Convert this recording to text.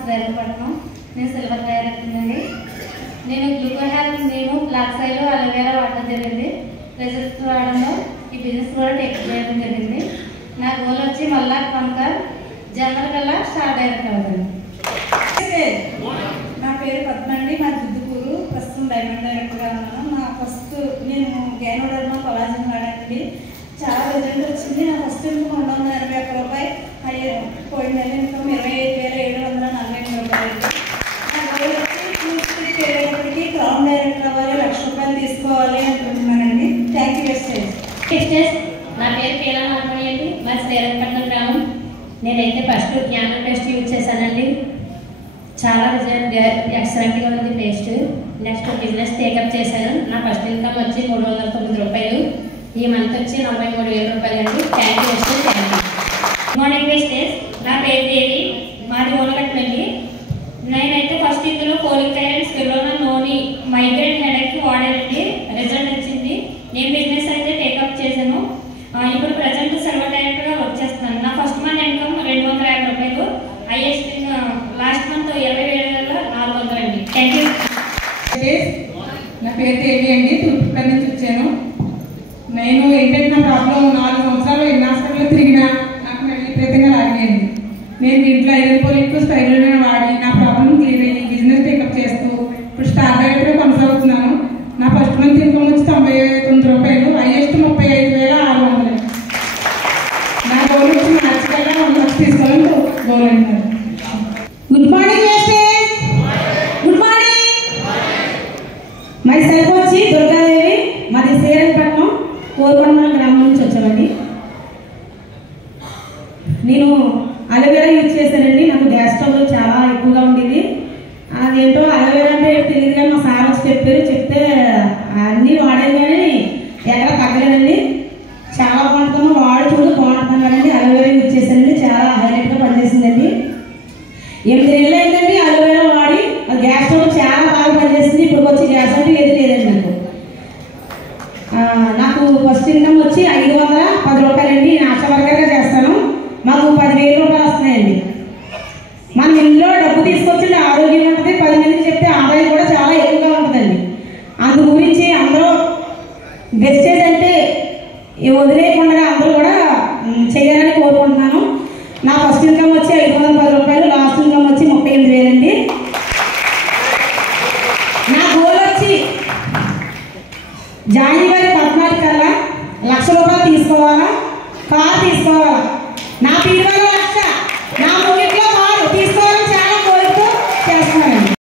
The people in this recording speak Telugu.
శ్రీరంగపట్నం. నేను సిల్వర్ తయారవుతుందండి. నేను గ్లూకోహాల్ బ్లాక్ సైల్ అలోవేరా వాడడం జరిగింది. రిజల్ట్స్ వాడడంలో ఈ బిజినెస్ కూడా టేక్ చేయడం జరిగింది. నా గోల్ వచ్చి మళ్ళా కనుక జనరల్ కల్లా స్టార్ట్ డైరెక్ట్ అవుతుంది. నా పేరు పద్మ అండి. మా దుద్దుకూరు. ప్రస్తుతం డైమండ్ డైరెక్టర్గా ఉన్నాను. నా ఫస్ట్ నేను గైనోడర్మా కొలాజన్ వాడానండి. చాలా రిజల్ట్ వచ్చింది. నా ఫస్ట్ ఇన్కమ్ 281 రూపాయలు అయ్యారు. పోయిన నెల ఇన్కమ్ 25,743 రూపాయలు. నా గోల్ వచ్చి పూర్తి చేయడానికి క్రౌన్ డైరెక్టర్ అవ్వాలి, 1,00,000 రూపాయలు తీసుకోవాలి అనుకుంటున్నానండి. Thank you sisters. నా పేరు పేలా నాగమణి అండి. మా శ్రీరంగపట్నం గ్రామం. నేనైతే ఫస్ట్ యానల్ పేస్ట్ యూజ్ చేశానండి. చాలా రిజల్ట్ ఎక్సలెంట్గా ఉంది పేస్ట్. నెక్స్ట్ బిజినెస్ టేకప్ చేశాను. నా ఫస్ట్ ఇన్కమ్ వచ్చి 309 రూపాయలు. ఈ మంత్ వచ్చి 43,000 రూపాయలు అండి. Thank you sisters. Thank you. Good morning sisters. నా పేరు దేవి. మాది ఓనగట్లండి. నేనైతే ఫస్ట్ ఇందులో folic iron, spirulina, noni, migraine headache వాడానండి. రిజల్ట్ వచ్చింది. నేను బిజినెస్ అయితే టేకప్ చేశాను. ఇప్పుడు ప్రజెంట్ సిల్వర్ డైరెక్టర్గా వర్క్ చేస్తున్నాను. నా ఫస్ట్ మంత్ ఇన్కమ్ 250 రూపాయలు. హైయెస్ట్ లాస్ట్ మంత్ 27,400 అండి. Thank you. నా పేరు దేవి అండి. తూర్పుపేట నుంచి వచ్చాను. నేను ఏంటంటే నా ప్రాబ్లం 4 సంవత్సరాలు ఎన్ని హాస్పిటల్లో తిరిగినా నాకు విపరీతంగా లాగేయండి. నేను ఇంట్లో ఐరన్ స్పైరులినా వాడి నా ప్రాబ్లం క్లియర్ అయ్యి బిజినెస్ టేకప్ చేస్తూ ఇప్పుడు స్టార్ డైరెక్టర్గా కొనసాగుతున్నాను. నా ఫస్ట్ మంత్ ఇన్కమ్ వచ్చి 99 రూపాయలు. హైయెస్ట్ 35,600. నా గోల్ వచ్చి మార్చి కల్లా 1,00,000 తీసుకోవాలని గోల్ అంటారు. Good morning masters. Good morning. My self వచ్చి దుర్గాదేవి. మాది శ్రీరంగపట్నం కోరుకొండ గ్రామం నుంచి వచ్చామండి. నేను అలోవేరా యూజ్ చేశానండి. నాకు గ్యాస్ ట్రబుల్ చాలా ఎక్కువగా ఉండేది. అదేంటో అలోవేరా అంటే తెలియదు కానీ మా సార్ వచ్చి చెప్తే అన్నీ వాడాను కానీ ఎక్కడ తగ్గలేదండి. చాలా బాగుంటుందో వాడు చూడు బాగుంటున్నానండి. అలోవేరా యూజ్ చేశానండి. చాలా హైలైట్గా పనిచేసిందండి. 8